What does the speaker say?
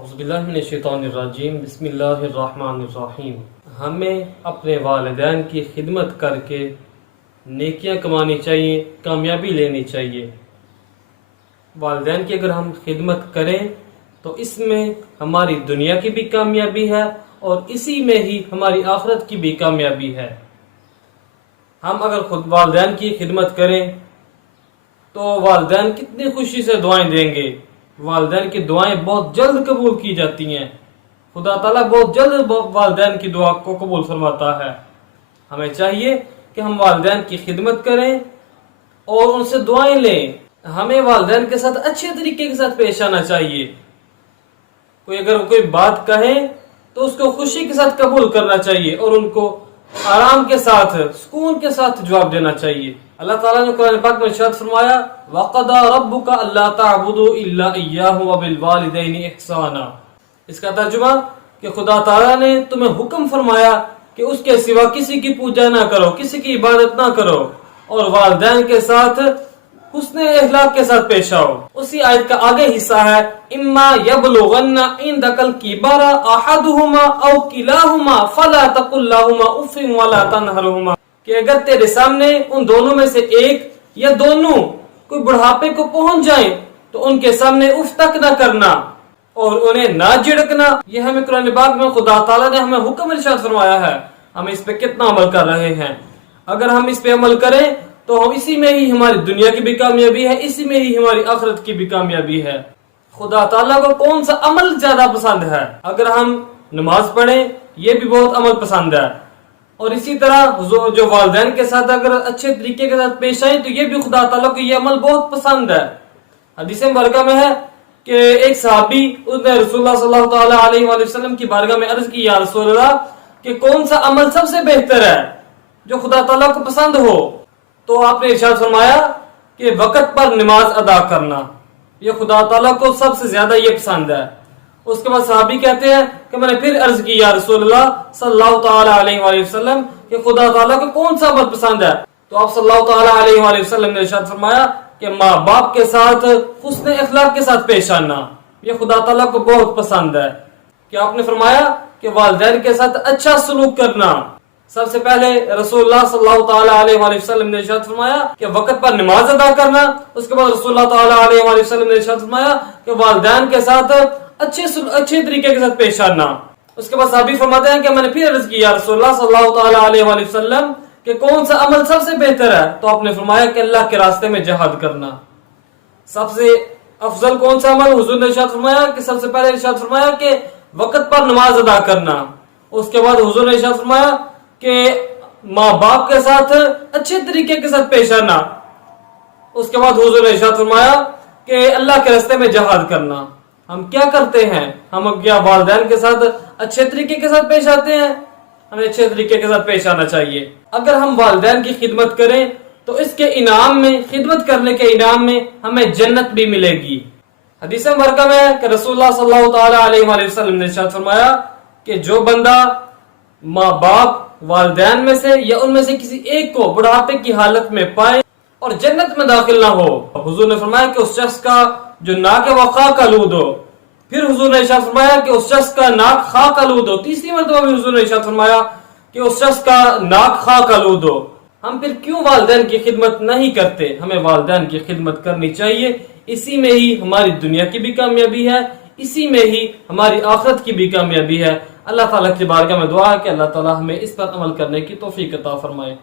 اعوذ باللہ من الشیطان الرجیم بسم اللہ الرحمن الرحیم۔ ہمیں اپنے والدین کی خدمت کر کے نیکیاں کمانی چاہیے، کامیابی لینی چاہیے۔ والدین کی اگر ہم خدمت کریں تو اس میں ہماری دنیا کی بھی کامیابی ہے اور اسی میں ہی ہماری آخرت کی بھی کامیابی ہے۔ ہم اگر خود والدین کی خدمت کریں تو والدین کتنی خوشی سے دعائیں دیں گے۔ والدین کی دعائیں بہت جلد قبول کی جاتی ہیں۔ خدا تعالیٰ بہت جلد والدین کی دعا کو قبول فرماتا ہے۔ ہمیں چاہیے کہ ہم والدین کی خدمت کریں اور ان سے دعائیں لیں۔ ہمیں والدین کے ساتھ اچھے طریقے کے ساتھ پیش آنا چاہیے۔ اگر کوئی بات کہیں تو اس کو خوشی کے ساتھ قبول کرنا چاہیے اور ان کو آرام کے ساتھ، سکون کے ساتھ جواب دینا چاہیے۔ اللہ تعالیٰ نے قرآن پاک میں ارشاد فرمایا وَقَضَىٰ رَبُّكَ أَلَّا تَعْبُدُوا إِلَّا إِيَّاهُ وَبِالْوَالِدَيْنِ إِحْسَانًا۔ اس کا ترجمہ کہ خدا تعالیٰ نے تمہیں حکم فرمایا کہ اس کے سوا کسی کی پوجا نہ کرو، کسی کی عبادت نہ کرو اور والدین کے ساتھ حسن اخلاق کے ساتھ پیش آؤ۔ اسی آیت کا آگے حصہ ہے اما یبلغن عندک الکبر احدهما او کلاهما فلا تقل لهما اف ولا تنهرهما، کہ اگر تیرے سامنے ان دونوں میں سے ایک یا دونوں کوئی بڑھاپے کو پہنچ جائیں تو ان کے سامنے اف تک نہ کرنا اور انہیں نہ جھڑکنا۔ یہ ہمیں قرآن پاک میں خدا تعالیٰ نے ہمیں حکم ارشاد فرمایا ہے۔ ہم اس پہ کتنا عمل کر رہے ہیں؟ اگر ہم اس پہ عمل کریں تو اسی میں ہی ہماری دنیا کی بھی کامیابی ہے، اسی میں ہی ہماری آخرت کی بھی کامیابی ہے۔ خدا تعالیٰ کو کون سا عمل زیادہ پسند ہے؟ اگر ہم نماز پڑھیں یہ بھی بہت عمل پسند ہے، اور اسی طرح جو والدین کے ساتھ اگر اچھے طریقے کے ساتھ پیش آئیں تو یہ بھی خدا تعالیٰ کو یہ عمل بہت پسند ہے۔ حدیث مبارکہ میں ہے کہ ایک صحابی اس نے رسول اللہ صلی اللہ تعالیٰ علیہ وآلہ وسلم کی بارگاہ میں عرض کی یا رسول اللہ کہ کون سا عمل سب سے بہتر ہے جو خدا تعالیٰ کو پسند ہو؟ تو آپ نے ارشاد فرمایا کہ وقت پر نماز ادا کرنا، یہ خدا تعالیٰ کو سب سے زیادہ یہ پسند ہے۔ اس کے بعد صحابی کہتے ہیں کہ میں نے پھر عرض کی یا رسول اللہ صلی اللہ تعالیٰ علیہ وآلہ وسلم کہ خدا تعالیٰ کو کون سا عمل پسند ہے؟ تو آپ صلی اللہ تعالیٰ علیہ وآلہ وسلم نے ارشاد فرمایا کہ ماں باپ کے ساتھ حسن اخلاق کے ساتھ پیش آنا، یہ خدا تعالیٰ کو بہت پسند ہے۔ کہ آپ نے فرمایا کہ والدین کے ساتھ اچھا سلوک کرنا۔ سب سے پہلے رسول اللہ صلی اللہ تعالیٰ علیہ وآلہ وسلم نے ارشاد فرمایا کہ وقت پر نماز ادا کرنا۔ اس کے بعد رسول اللہ تعالیٰ علیہ وآلہ وسلم نے ارشاد فرمایا کہ والدین کے ساتھ اچھے طریقے کے ساتھ پیش آنا۔ اس کے بعد صحابی فرماتے ہیں کہ میں نے پھر عرض کی یا رسول اللہ صلی اللہ تعالیٰ علیہ وآلہ وسلم کہ کون سا عمل سب سے بہتر ہے؟ تو آپ نے فرمایا کہ اللہ کے راستے میں جہاد کرنا۔ سب سے افضل کون سا عمل؟ حضور نے ارشاد فرمایا کہ سب سے پہلے ارشاد فرمایا کہ وقت پر نماز ادا کرنا۔ اس کے بعد حضور نے ارشاد فرمایا کہ ماں باپ کے ساتھ اچھے طریقے کے ساتھ پیش آنا۔ اس کے بعد حضور نے ارشاد فرمایا کہ اللہ کے راستے میں جہاد کرنا۔ ہم کیا کرتے ہیں؟ ہم کیا والدین کے ساتھ اچھے طریقے کے ساتھ پیش آتے ہیں؟ ہمیں اچھے طریقے کے ساتھ پیش آنا چاہیے۔ اگر ہم والدین کی خدمت کریں تو اس کے انعام میں، خدمت کرنے کے انعام میں ہمیں جنت بھی ملے گی۔ حدیث مبارکہ میں ہے کہ رسول اللہ صلی اللہ تعالیٰ علیہ وآلہ وسلم نے ارشاد فرمایا کہ جو بندہ ماں باپ، والدین میں سے یا ان میں سے کسی ایک کو بڑھاپے کی حالت میں پائے اور جنت میں داخل نہ ہو، حضور نے فرمایا کہ اس شخص کا جو ناک ہے وہ خاک آلود ہو۔ پھر حضور نے ارشاد فرمایا کہ اس شخص کا ناک خاک آلود ہو۔ تیسری مرتبہ بھی حضور نے ارشاد فرمایا کہ اس شخص کا ناک خاک آلود ہو۔ ہم پھر کیوں والدین کی خدمت نہیں کرتے؟ ہمیں والدین کی خدمت کرنی چاہیے۔ اسی میں ہی ہماری دنیا کی بھی کامیابی ہے، اسی میں ہی ہماری آخرت کی بھی کامیابی ہے۔ اللہ تعالیٰ کی بارگاہ میں دعا ہے کہ اللہ تعالیٰ ہمیں اس پر عمل کرنے کی توفیق عطا فرمائے۔